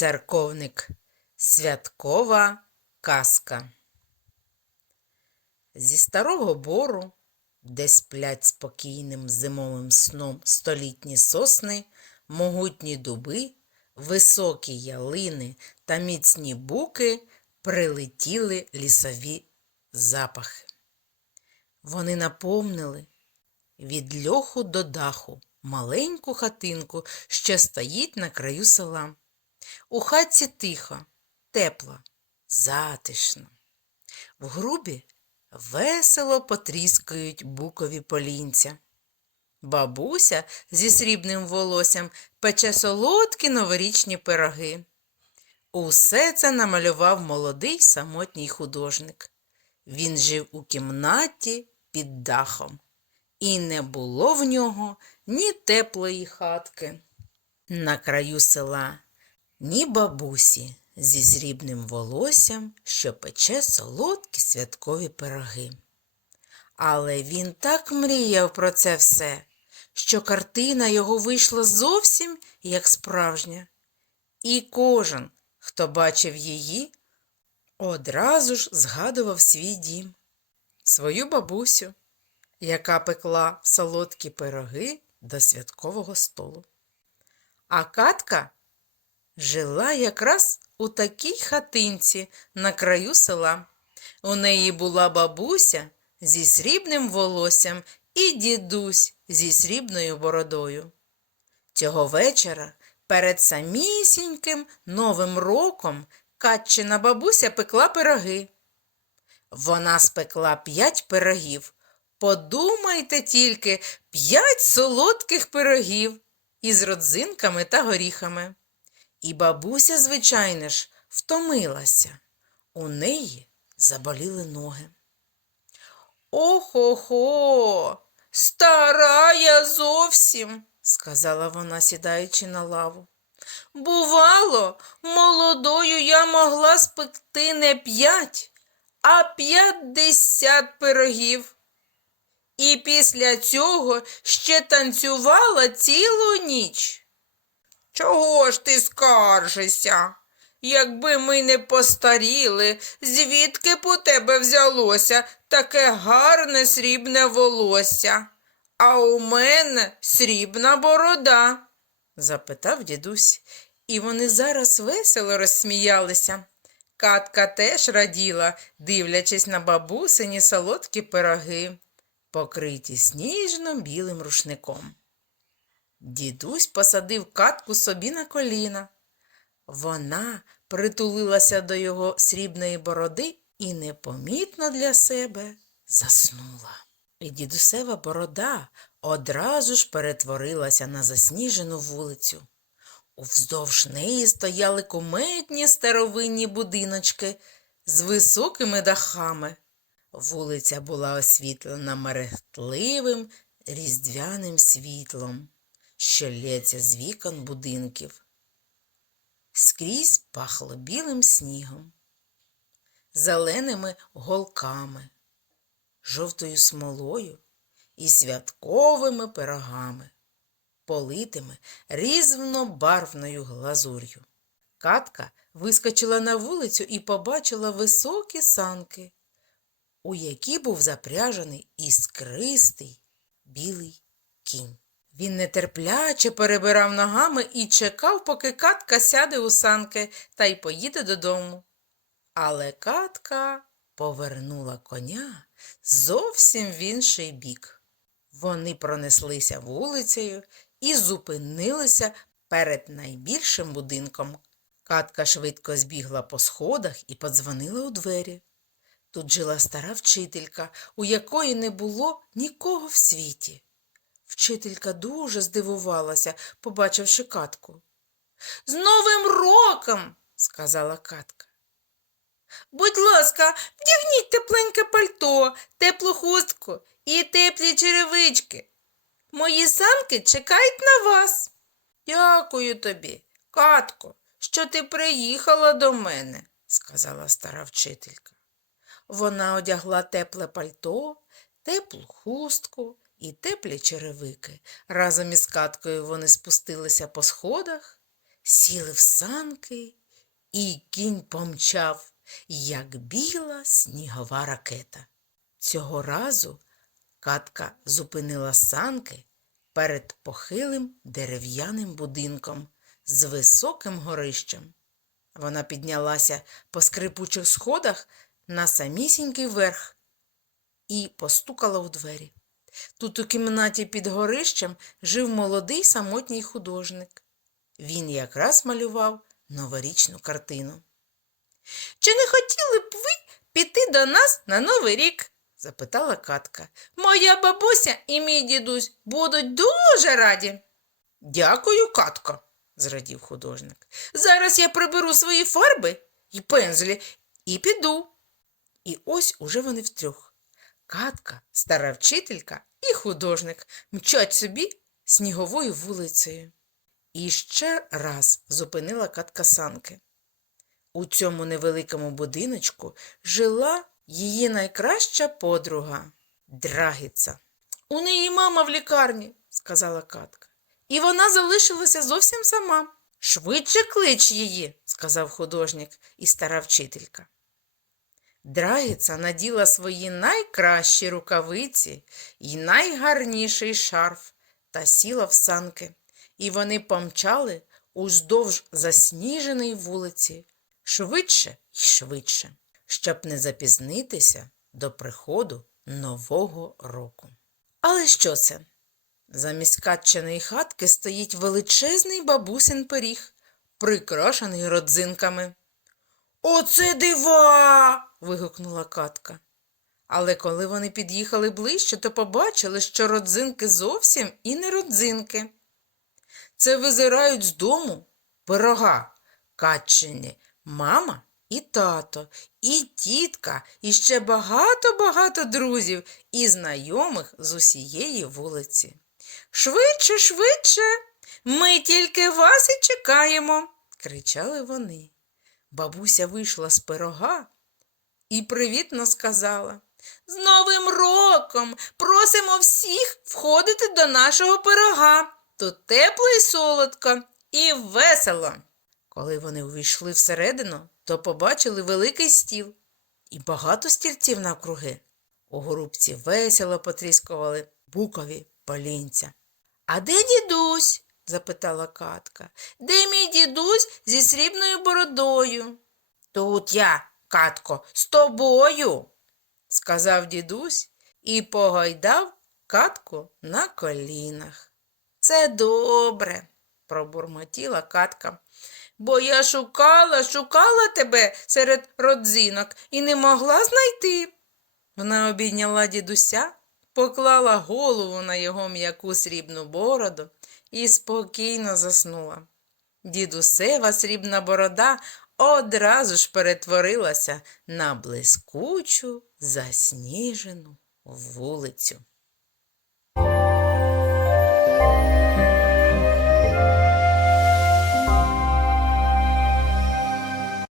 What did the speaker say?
Церковник Святкова казка. Зі старого бору, де сплять спокійним зимовим сном столітні сосни, могутні дуби, високі ялини та міцні буки, прилетіли лісові запахи. Вони наповнили від льоху до даху маленьку хатинку, що стоїть на краю села. У хатці тихо, тепло, затишно. В грубі весело потріскають букові полінця. Бабуся зі срібним волоссям пече солодкі новорічні пироги. Усе це намалював молодий самотній художник. Він жив у кімнаті під дахом, і не було в нього ні теплої хатки. На краю села ні бабусі зі срібним волоссям, що пече солодкі святкові пироги. Але він так мріяв про це все, що картина його вийшла зовсім як справжня. І кожен, хто бачив її, одразу ж згадував свій дім, свою бабусю, яка пекла солодкі пироги до святкового столу. А Катка жила якраз у такій хатинці на краю села. У неї була бабуся зі срібним волоссям і дідусь зі срібною бородою. Цього вечора перед самісіньким Новим роком Катчина бабуся пекла пироги. Вона спекла п'ять пирогів. Подумайте тільки, п'ять солодких пирогів із родзинками та горіхами. І бабуся, звичайно ж, втомилася. У неї заболіли ноги. Охо-хо, стара я зовсім, сказала вона, сідаючи на лаву. Бувало, молодою я могла спекти не п'ять, а п'ятдесят пирогів. І після цього ще танцювала цілу ніч. Чого ж ти скаржишся? Якби ми не постаріли, звідки б у тебе взялося таке гарне срібне волосся, а у мене срібна борода? запитав дідусь, і вони зараз весело розсміялися. Катка теж раділа, дивлячись на бабусині солодкі пироги, покриті сніжно білим рушником. Дідусь посадив катку собі на коліна. Вона притулилася до його срібної бороди і непомітно для себе заснула. І дідусева борода одразу ж перетворилася на засніжену вулицю. Уздовж неї стояли кумедні старовинні будиночки з високими дахами. Вулиця була освітлена мерехтливим різдвяним світлом, що лється з вікон будинків. Скрізь пахло білим снігом, зеленими голками, жовтою смолою і святковими пирогами, политими різнобарвною глазур'ю. Катка вискочила на вулицю і побачила високі санки, у які був запряжений іскристий білий кінь. Він нетерпляче перебирав ногами і чекав, поки катка сяде у санки та й поїде додому. Але катка повернула коня зовсім в інший бік. Вони пронеслися вулицею і зупинилися перед найбільшим будинком. Катка швидко збігла по сходах і подзвонила у двері. Тут жила стара вчителька, у якої не було нікого в світі. Вчителька дуже здивувалася, побачивши катку. З Новим роком, сказала катка. Будь ласка, вдягніть тепленьке пальто, теплу хустку і теплі черевички. Мої санки чекають на вас. Дякую тобі, катко, що ти приїхала до мене, сказала стара вчителька. Вона одягла тепле пальто, теплу хустку і теплі черевики. Разом із каткою вони спустилися по сходах сіли в санки, і кінь помчав, як біла снігова ракета. Цього разу катка зупинила санки перед похилим дерев'яним будинком з високим горищем. Вона піднялася по скрипучих сходах на самісінький верх і постукала у двері. Тут у кімнаті під горищем жив молодий самотній художник. Він якраз малював новорічну картину. Чи не хотіли б ви піти до нас на Новий рік? запитала Катка. Моя бабуся і мій дідусь будуть дуже раді. Дякую, Катко, зрадів художник. Зараз я приберу свої фарби і пензлі і піду. І ось уже вони втрьох. Катка, стара вчителька і художник мчать собі сніговою вулицею. І ще раз зупинила катка санки. У цьому невеликому будиночку жила її найкраща подруга Драгіця. У неї мама в лікарні, сказала Катка. І вона залишилася зовсім сама. Швидше клич її, сказав художник і стара вчителька. Драгіця наділа свої найкращі рукавиці і найгарніший шарф та сіла в санки, і вони помчали уздовж засніженої вулиці швидше й швидше, щоб не запізнитися до приходу Нового року. Але що це? Замість катчаної хатки стоїть величезний бабусин пиріг, прикрашений родзинками. Оце дива. вигукнула катка. Але коли вони під'їхали ближче, то побачили, що родзинки зовсім і не родзинки. Це визирають з дому пирога катчині мама і тато, і тітка, і ще багато-багато друзів і знайомих з усієї вулиці. Швидше, швидше, ми тільки вас і чекаємо, кричали вони. Бабуся вийшла з пирога і привітно сказала З Новим роком просимо всіх входити до нашого пирога. Тут тепло і солодко і весело. Коли вони увійшли всередину, то побачили великий стіл і багато стільців навкруги. У грубці весело потріскували букові полінця. А де дідусь? Запитала Катка. Де мій дідусь зі срібною бородою? Тут я, Катко, з тобою, сказав дідусь і погойдав Катку на колінах. Це добре, пробурмотіла Катка, бо я шукала, шукала тебе серед родзинок і не могла знайти. Вона обійняла дідуся, поклала голову на його м'яку срібну бороду і спокійно заснула. Дідусева срібна борода одразу ж перетворилася на блискучу засніжену вулицю.